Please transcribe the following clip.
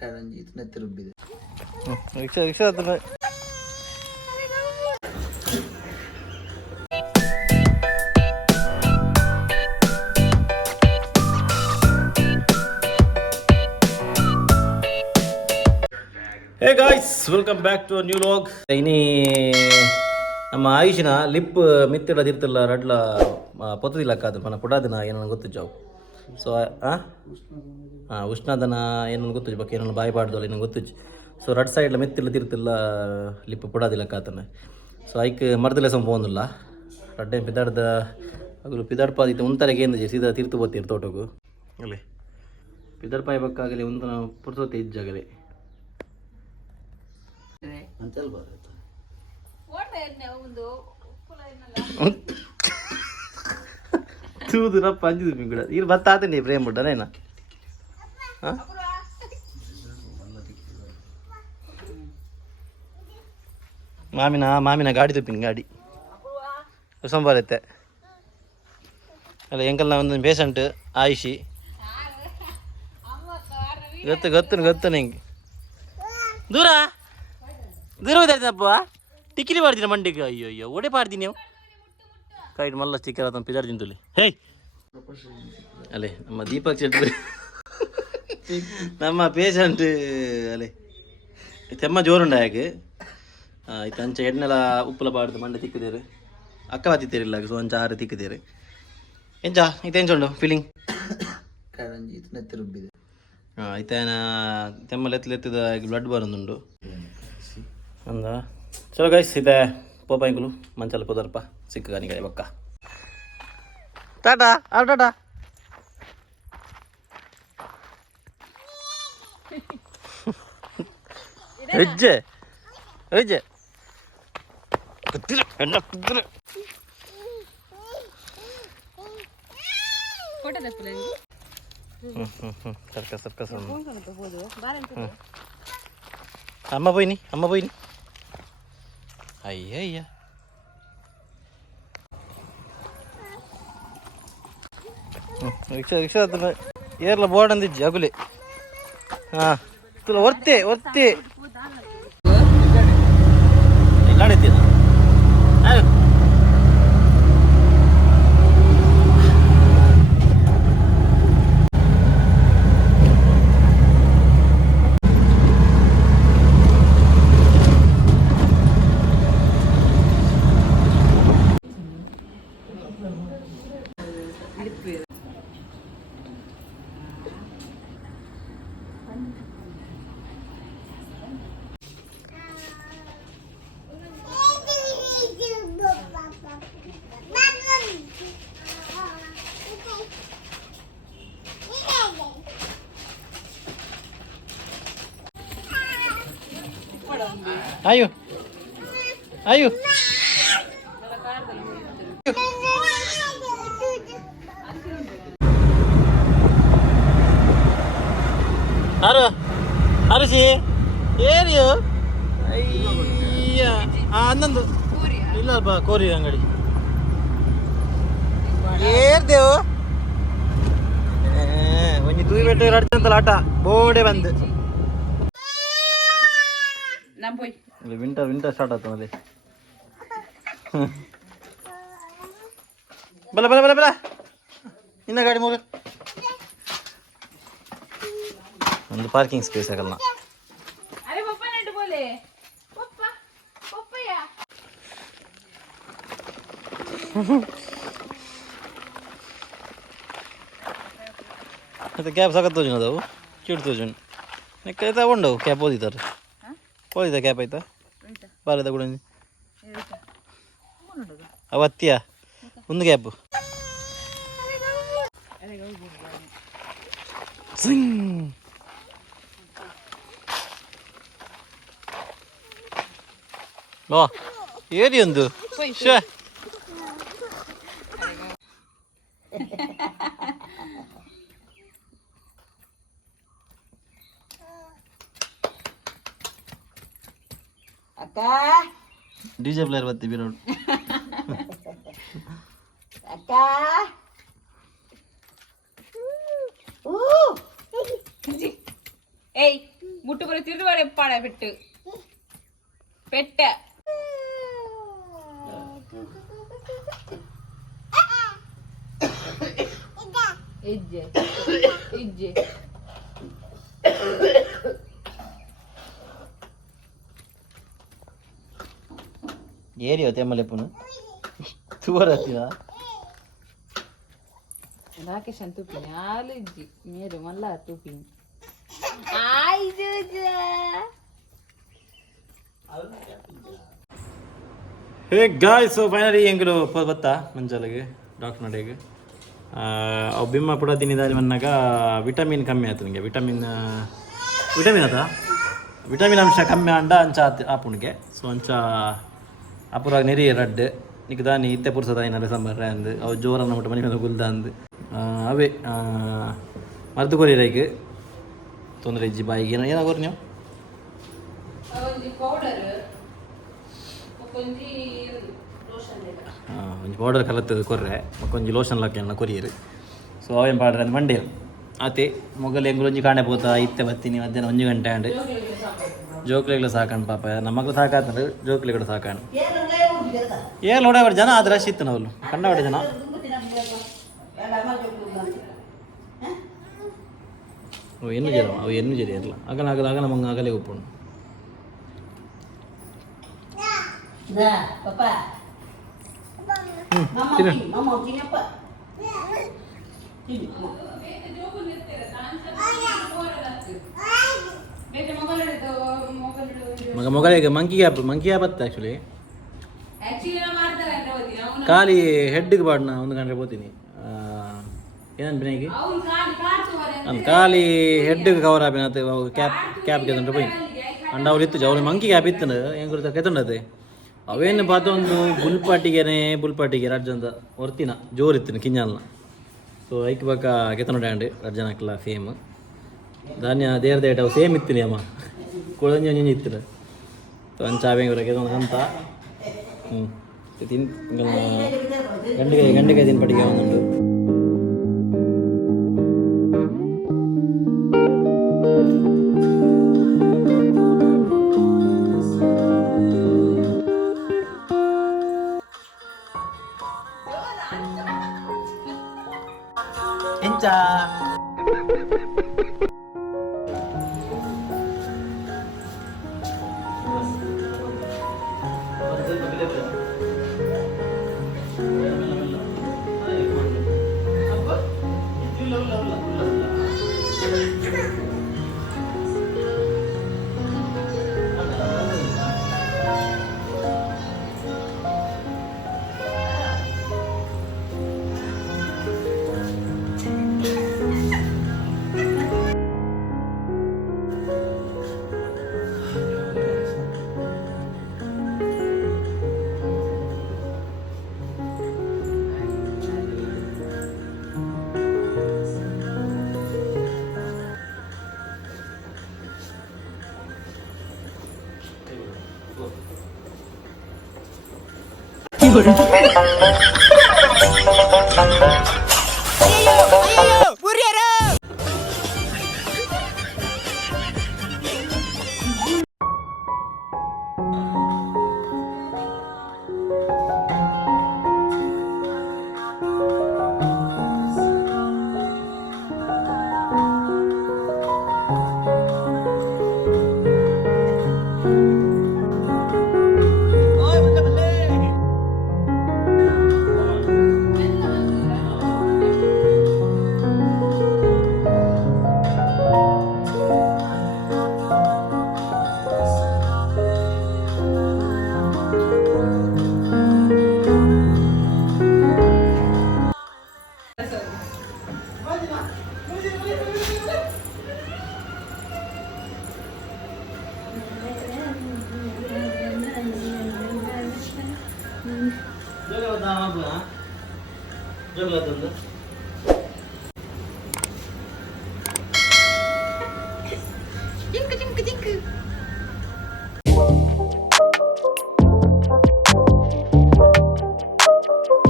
ಕರಂಜಿತ್ ನೆತ್ತಿ ರುಬ್ಬಿದೆ ರಿಕ್ಷಾ ರಿಕ್ಷಾ ಹತ್ರ hey guys welcome back to new vlog. ಇನಿ ನಮ್ಮ ಆಯುಷಿನ ಲಿಪ್ ಮಿತ್ತಿಡ ತಿರ್ತಿಲ್ಲ ರಡ್ಲ ಪೊತ್ತದಿಲ್ಲ ಅಕ್ಕಾದ ಮನ ಪುಡಾದಿನ ಏನೋ ಗೊತ್ತು ಜಾವು ಸೊ ಉಷ್ಣದನ ಏನೋ ಗೊತ್ತು ಬಗ್ಗೆ ಏನೋ ಬಾಯಿ ಪಾಡ್ದಲ್ಲ ಏನೋ ಗೊತ್ತು ಸೊ ರಡ್ ಸೈಡ್ಲ ಮೆತ್ತಿಲ್ಲ ತಿರ್ತಿಲ್ಲ ಲಿಪ್ ಪುಡಾದಿಲ್ಲ ಅಕ್ಕಾತನ ಸೊ ಐಕ್ ಮರ್ದಲೆ ಸಂಪೋಂದಿಲ್ಲ ರಡ್ಡೆ ಪಿದಾಡ್ದ ಅಗಲು ಪಿದಾಡ್ಪಾದಿತ್ತು ಉಂತರೆಗೆ ಏನು ಸೀದಾ ತೀರ್ತು ಬೋತೀರಿ ತೋಟಗೂ ಅಲ್ಲೇ ಪಿದಾಡ್ಪಾಯಿ ಬಕ್ಕಾಗಲಿ ಒಂದು ಪುರ್ಸೋತೆ ಇಜ್ಜಾಗಲಿ ಅಂತೆಲ್ಲ ಬರುತ್ತೆ ತೂದು ನಪ್ಪ ಅಂಜಿದು ಮಿಂಗುಡ ಇಲ್ಲಿ ಬತ್ತಾತೇನೆ ಪ್ರೇಮ್ ಬಿಟ್ಟನೇನ ಮಾಮಿನ ಗಾಡಿ ತುಪ್ಪಿನ ಗಾಡಿ ಸಂಬಾರತ್ತೆ ಅಲ್ಲ ಎಂಕಲ್ನ ಒಂದು ಪೇಷಂಟ್ ಆಯುಷಿ ಗೊತ್ತು ನಿಂಗೆ ದೂರ ಹೋಯ್ತಾಯ್ತಪ್ಪ ಟಿಕ್ಕಿಲಿ ಮಾಡ್ತೀನಿ ಮಂಡಿಗೆ ಅಯ್ಯೋ ಓಡೆ ಪಾಡ್ತೀನಿ ನೀವು ಕೈಟ್ ಮಲ್ಲ ಸ್ಟಿಕ್ಕರ್ ಅದನ್ನು ಪಿದಾರ್ ತಿಂತಲಿ ಹೇಯ್ ಅಲ್ಲೇ ನಮ್ಮ ದೀಪಕ್ ಶೆಟ್ಟಿ ನಮ್ಮ ಪೇಷಂಟ್ ಅಲ್ಲೇ ತೆಮ್ಮ ಜೋರುಂಡ ಯಾಕೆ ಆಯ್ತು ಅಂಚೆ ಎಣ್ಣೆಲ್ಲ ಉಪ್ಪುಲ ಪಾಡ್ದು ಮಂಡೆ ತಿಕ್ಕಿದೇರು ಅಕ್ಕಲ ತಿತ್ತೇರಿಲ್ಲ ಸೊ ಅಂಚ ಆರು ತಿಕ್ಕಿದೇರು ಎಂಚ ಇತೆಂಚುಂಡು ಫೀಲಿಂಗ್ ಕರಂಜಿತ್ ನೆತ್ತಿ ರುಬ್ಬಿದೆ ಆಯ್ತಾನ ತೆಮ್ಮಲ್ಲಿ ಎತ್ತದ ಬ್ಲಡ್ ಬರೋದುಂಡು ಅಂದ ಚಲೋ ಗೈಸ್ ಇದೆ ಪೋಪಾಯಿಂಕಲು ಮಂಚಲ್ಲ ಪೋದರ್ಪ ಸಿಕ್ಕ ಗಾನಿಗಳೇ ಬಕ್ಕ ಟಾಟಾ ಟಾಟಾ ಹೆಜ್ಜೆ ಹೆಜ್ಜೆ ಕುತ್ತಿರ ಎಲ್ಲ ಕುತ್ತಿರ ಸರ್ಕಸ್ ಅಮ್ಮ പോയിനി ಅಯ್ಯ ರಿಕ್ಷಾ ಹತ್ರ ಏರ್ಲ ಬೋರ್ಡ್ ಅಂದಿಜ್ಜಿ ಅಗುಲಿ ಹಾಂ ತುಲ ಒರ್ತೆ ಕಾಣಿತ್ತೀನ ayo ಅರಸಿ ಏರಿಯೋ ಅಯ್ಯ ಅನ್ನೊಂದು ಇಲ್ಲಪ್ಪ ಕೋರಿ ಅಂಗಡಿ ಏರ್ದೇವು ಒಂಜಿ ತೂಯಿ ಬೆಟ್ಟ ಅಡ್ತಂತಲ್ಲ ಆಟ ಬೋಡೆ ಬಂದು ವಿಂಟರ್ ಸ್ಟಾರ್ಟ್ ಆಯ್ತು ಅಲ್ಲಿ ಬಲ ಇನ್ನ ಗಾಡಿ ಮೂಲ ಒಂದು ಪಾರ್ಕಿಂಗ್ ಸ್ಪೇಸ್ ಆಗಲ್ಲ ಮತ್ತೆ ಕ್ಯಾಬ್ ಸಖತ್ ತೋಜನ್ ಅದಾವು ಚಿಡ್ ತೋಜನ್ ನೆಕ್ಕ ಉಂಡವು ಕ್ಯಾಬ್ ಓದಿದ್ದಾರೆ ಹೋಯ್ತಾ ಕ್ಯಾಪ್ ಆಯ್ತಾ ಬಾರದ ಕೂಡ ಅವತ್ಯ ಒಂದು ಕ್ಯಾಪ್ ಓ ಏರಿ ಒಂದು ಅಕ್ಕ ಡಿಜೆ ಪ್ಲೇಯರ್ ಬರ್ತೀವಿ ನೋಡಿ ಅಕ್ಕ ಏಯ್ முட்டுப்புற திருவாடை பாட பெட்டு பெட்ட இஜ்ஜே இஜ்ஜே ಏರಿ ಅವತ್ತೆ ಮಲೆಪ್ಪನು ತೂರತ್ತಿನ ರಾಕೇಶ್ ಅಂತ ತೂಪಿನಿ ಆಲು ಇಜ್ಜಿ ಮೇರು ಮಲ್ಲ ತೂಪಿನಿ ಆಯ್ತು ಹೇ ಗಾಯ್ಸ್ ಫೈನಲಿ ಎಂಗಳು ಬತ್ತಾ ಮಂಜಾಲಿಗೆ ಡಾಕ್ಟರ್ ನಡೆಗೆ ಅವು ಬಿಮ್ಮ ಪುಡ ತಿನ್ನಿದಾರಿ ಮನ್ನಾಗ ವಿಟಮಿನ್ ಕಮ್ಮಿ ಆಯ್ತು ನಿಮಗೆ ವಿಟಮಿನ್ ಆತ ವಿಟಮಿನ್ ಅಂಶ ಕಮ್ಮಿ ಅಂಡ ಅಂಚ ಆಪುಣಿಗೆ ಸೊ ಅಂಚ ಅಪುರಾಗ ನೆರಿಯ ರಡ್ಡು ನಿಕ್ ದಾನಿ ಇತ್ತೆ ಪುರ್ಸದ ಏನಾರು ಸಂಬರ್ರೆ ಅಂದು ಅವು ಜೋರನ್ನ ಮುಟ್ಟ ಮನೆ ಮೇಲೆ ಗುಲ್ದ ಅಂದು ಅವೇ ಮರ್ದು ಕೊರಿಯರೈಗೆ ತೊಂದರೆ ಇಜ್ಜಿ ಬಾಯಿಗೆ ಏನಾಗೋರಿ ನೀವು ಒಂಜಿ ಪೌಡರ್ ಕಲತ್ತದು ಕೊರ್ರೆ ಒಂಜಿ ಲೋಷನ್ ಲಾಕ್ಯನ್ನ ಕೊರಿಯರು ಸೊ ಅವೇನು ಪಾಡ್ರೆ ಅದು ಮಂಡೇರು ಆತೆ ಮೊಗಲು ಎಂಗುಲು ಒಂಜಿ ಕಾಣೆ ಪೋತ ಇತ್ತೆ ಬತ್ತೀನಿ ಮಧ್ಯಾಹ್ನ 1 ಗಂಟೆ ಅಂಡು ಜೋಕ್ಲೆಗಳು ಸಾಕಣ್ ಪಾಪ ನಮ್ಮ ಮಗಳು ಸಾಕಾತಂದ್ರೆ ಜೋಕ್ಲೆಗಳು ಸಾಕಣ್ ಏಳು ಹೊಡೆಯವರು ಜನ ಆದ್ರೆ ರಶ್ ಇತ್ತು ನಾವು ಕಂಡ ಹೊಡೆ ಜನ ಅವು ಎನ್ನು ಜರ ಅವು ಎನ್ನು ಜರಿ ಇರಲ್ಲ ಆಗಲ ಮಂಗ ಆಗಲೇ ಉಪ್ಪುಂಡು ಮಗ ಮೊಗಲಿಗೆ ಮಂಕಿ ಕ್ಯಾಪ್ ಬತ್ತ ಆ್ಯಕ್ಚುಲಿ ಖಾಲಿ ಹೆಡ್ಗೆ ಬಾಡ್ನ 1 ಗಂಟೆ ಹೋಗ್ತೀನಿ ಏನನ್ಬಿನಾಗಿ ನಾನು ಖಾಲಿ ಹೆಡ್ಗೆ ಕವರ್ ಆಪಿನ ಕ್ಯಾಪ್ಗೆ ತಂದ್ರೆ ಹೋಯ್ ಅಂಡ ಅವ್ರು ಇತ್ತು ಅವ್ರು ಮಂಕಿ ಕ್ಯಾಪ್ ಇತ್ತು ಹೆಂಗೆ ಗುರುತ ಕೆತ್ತಂಡದೆ ಅವೇನು ಪಾತ ಒಂದು ಬುಲ್ಪಾಟಿಗೆ ರಾಜ್ಯಂತ ಹೊರ್ತಿನ ಜೋರಿತ್ತು ಕಿಂಜಾಲ್ನ ಸೊ ಐಕ್ ಬಾಕ ಕೆತ್ತನ ಡ್ಯಾಂಡ್ ರಾಜ್ಯನಕ್ಲ ಸೇಮ್ ಧಾನ್ಯ ದೇವ್ರದೇಟ ಅವು ಸೇಮ್ ಇತ್ತೀನಿ ಅಮ್ಮ ಕುಳಂಜಿ ಇತ್ತು ಸೊ ಅಂಚಾವೆ ಕೆತ್ತೊಂದು ಅಂತ ತಿನ್ ಗಂಡಿಗೆ ತಿನ್ ಪಟ್ಟಿಗೆ ಒಂದುಂಟು ಎಂಚಾ ಜೋಗಲ